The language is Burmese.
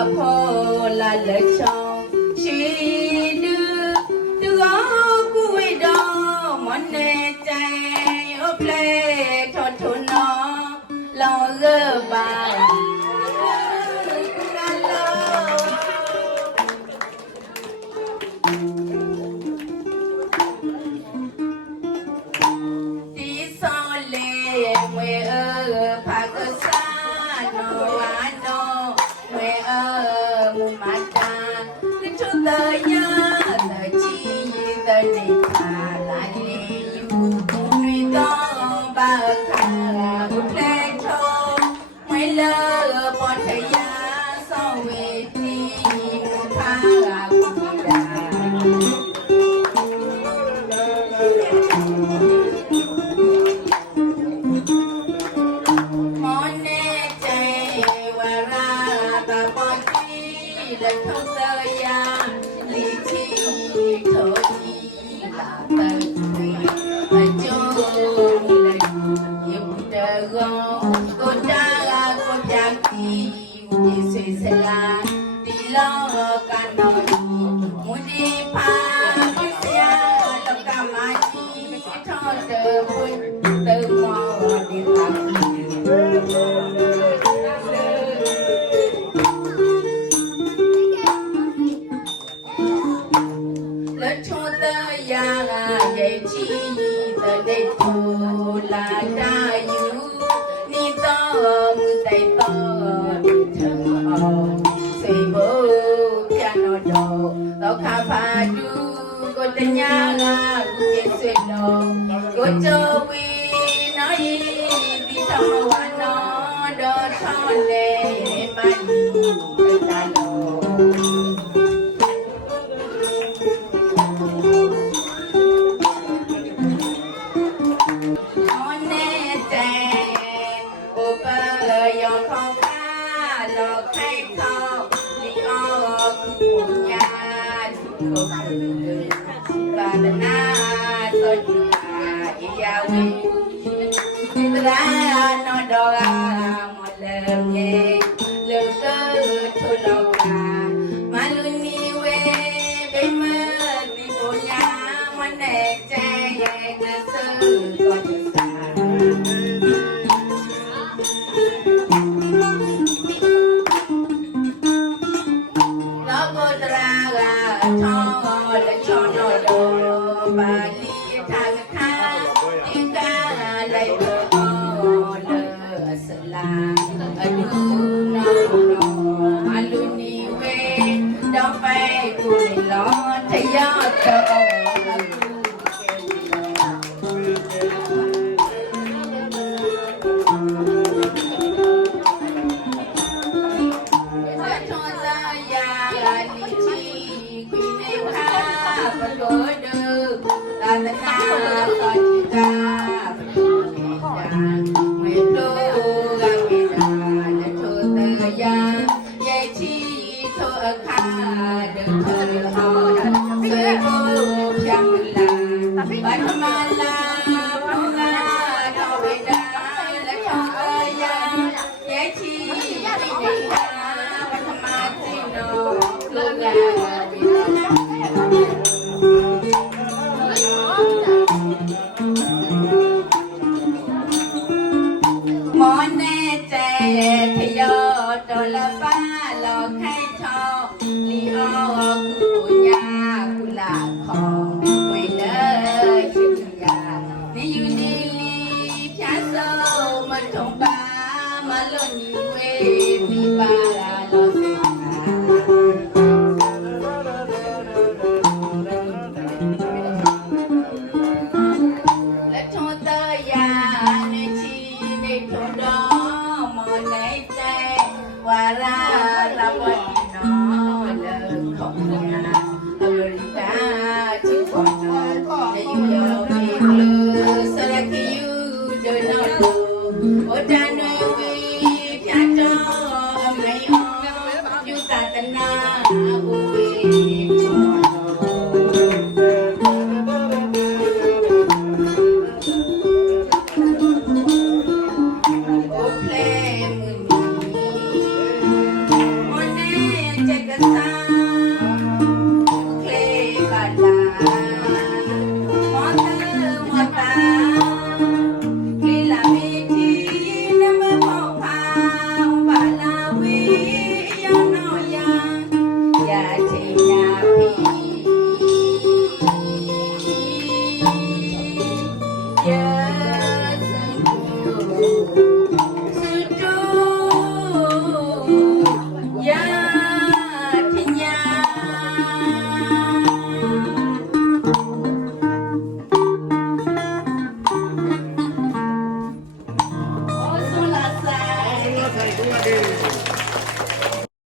အဖို့လာလက်ချောင်းရှိတူသူကိုဝိတော်မနဲ့ကြိုင်အပလေထော်ထုံနော်လောင်ရပါဒီဆောလေမွေဖာကစားနော်ဝါနော်မွေမမတာဒီချွတ်ရတချီတနေပါလာလေယူတွေတော့ဘာခါဘုလဲထုံးမွေလပေါ်ထရာဆောင်းဝေတီဖာကူလာလက်ထုံးစရာလီချီထိုးကြီးလာတဲ့အကျိုးလိုက်ရုပ်တကောကိုတာကိုပြတီဒီဆွေစလာဒီလောကနော်မူဒီဖာပြစရာလောကမကြီးထော်တဲ့ဘုံတဲ့မောဒီပါရာရဲ့ချီတဲ့တူလာတာယူနီတော့မူတိုင်တော့ထအောင်စေဖို့ပြနော်တော့ခါဖာတူကိုတညာကကိုရဲ့ဆွေတော့ကိုချိုဝီနော်ရီဒီထောင်းဝါနော်တော့ထောင်းလေမနီတာတော့ပါဒနာသောတိအယဝေသရနောတော်ကမလမြေလောကထုလောကမလူနီဝေဗိမတိပုညာမနဲ့ကျဲရဲ့နသုကောတသာလောကုတရာကထောလက်ချောင်းတော်ပါဠိထာကထာဒီကလိုက်တော်လဆလာအနုနောအလူနီဝေတော့ပဲကိုလောထရတော်သာသနာပါတိတာဘုရားဝေတောကဝိဒါနထုတယယေချီသောအခါဒုက္ခရောသေဘောဖြံလာဘာမ